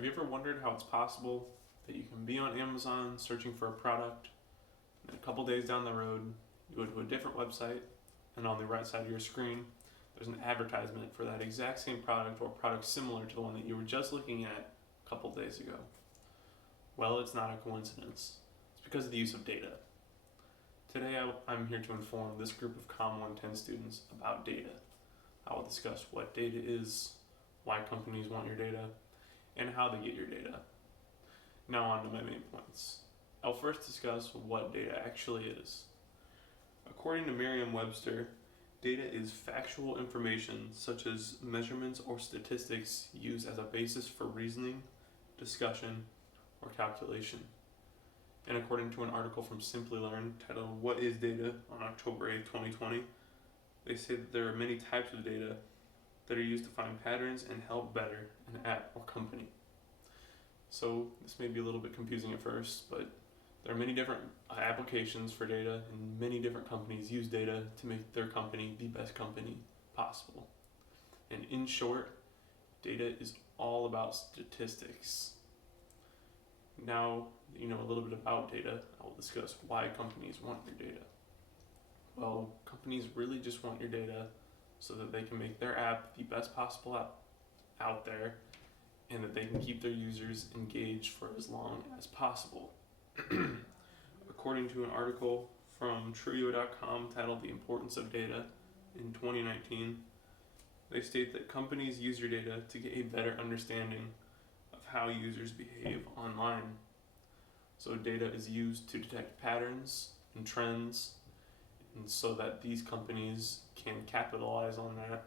Have you ever wondered how it's possible that you can be on Amazon searching for a product, and a couple days down the road, you go to a different website, and on the right side of your screen, there's an advertisement for that exact same product or product similar to the one that you were just looking at a couple days ago? Well, it's not a coincidence. It's because of the use of data. Today, I'm here to inform this group of Comm 110 students about data. I will discuss what data is, why companies want your data, and how they get your data. Now on to my main points. I'll first discuss what data actually is. According to Merriam-Webster, data is factual information such as measurements or statistics used as a basis for reasoning, discussion, or calculation. And according to an article from Simplilearn titled "What is Data?" on October 8, 2020, they say that there are many types of data that are used to find patterns and help better an app or company. So this may be a little bit confusing at first, but there are many different applications for data, and many different companies use data to make their company the best company possible. And in short, data is all about statistics. Now that you know a little bit about data, I will discuss why companies want your data. Well, companies really just want your data so that they can make their app the best possible app out there, and that they can keep their users engaged for as long as possible. According to an article from Truio.com titled "The Importance of Data" in 2019, they state that companies use your data to get a better understanding of how users behave online. So data is used to detect patterns and trends, and so that these companies can capitalize on that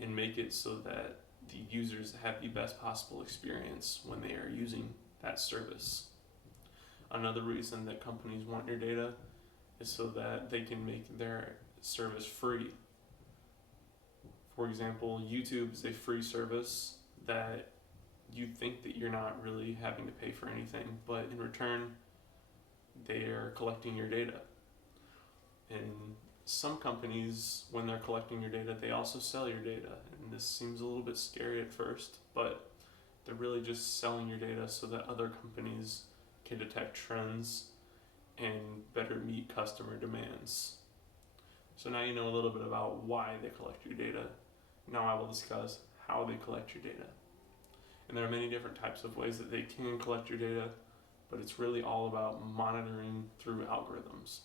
and make it so that the users have the best possible experience when they are using that service. Another reason that companies want your data is so that they can make their service free. For example, YouTube is a free service that you think that you're not really having to pay for anything, but in return, they are collecting your data. And some companies, when they're collecting your data, they also sell your data. And this seems a little bit scary at first, but they're really just selling your data so that other companies can detect trends and better meet customer demands. So now you know a little bit about why they collect your data. Now I will discuss how they collect your data. And there are many different types of ways that they can collect your data, but it's really all about monitoring through algorithms.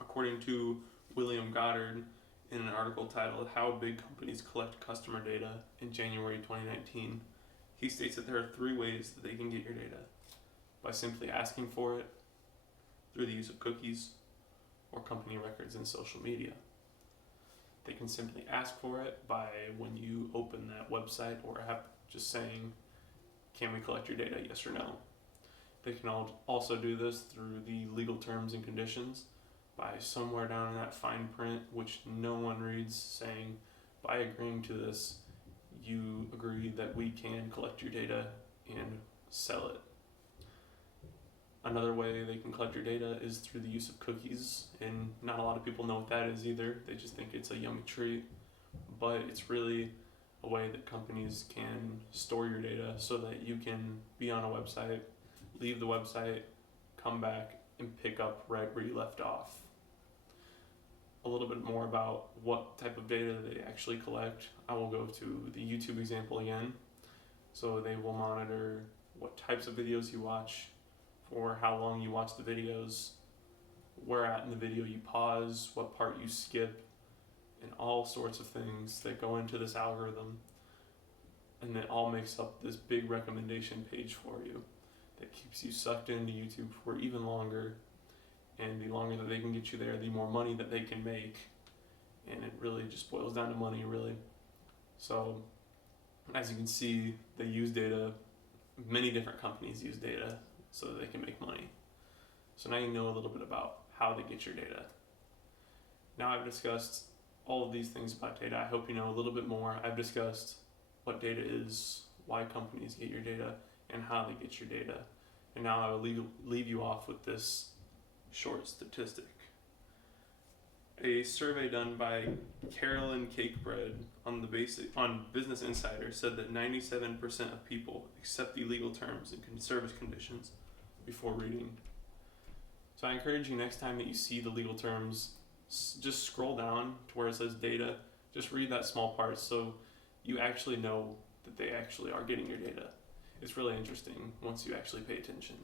According to William Goddard, in an article titled "How Big Companies Collect Customer Data" in January 2019, he states that there are three ways that they can get your data: by simply asking for it, through the use of cookies, or company records in social media. They can simply ask for it by, when you open that website or app, just saying, "Can we collect your data, yes or no?" They can also do this through the legal terms and conditions, by somewhere down in that fine print, which no one reads, saying, "By agreeing to this, you agree that we can collect your data and sell it." Another way they can collect your data is through the use of cookies, and not a lot of people know what that is either. They just think it's a yummy treat, but it's really a way that companies can store your data so that you can be on a website, leave the website, come back, and pick up right where you left off. A little bit more about what type of data they actually collect. I will go to the YouTube example again. So they will monitor what types of videos you watch, for how long you watch the videos, where at in the video you pause, what part you skip, and all sorts of things that go into this algorithm. And it all makes up this big recommendation page for you that keeps you sucked into YouTube for even longer. And the longer that they can get you there, the more money that they can make. And it really just boils down to money, really. So, as you can see, they use data. Many different companies use data so that they can make money. So now you know a little bit about how they get your data. Now I've discussed all of these things about data. I hope you know a little bit more. I've discussed what data is, why companies get your data, and how they get your data. And now I will leave you off with this short statistic. A survey done by Carolyn Cakebread on Business Insider said that 97% of people accept the legal terms and service conditions before reading. So I encourage you, next time that you see the legal terms, just scroll down to where it says data. Just read that small part so you actually know that they actually are getting your data. It's really interesting once you actually pay attention.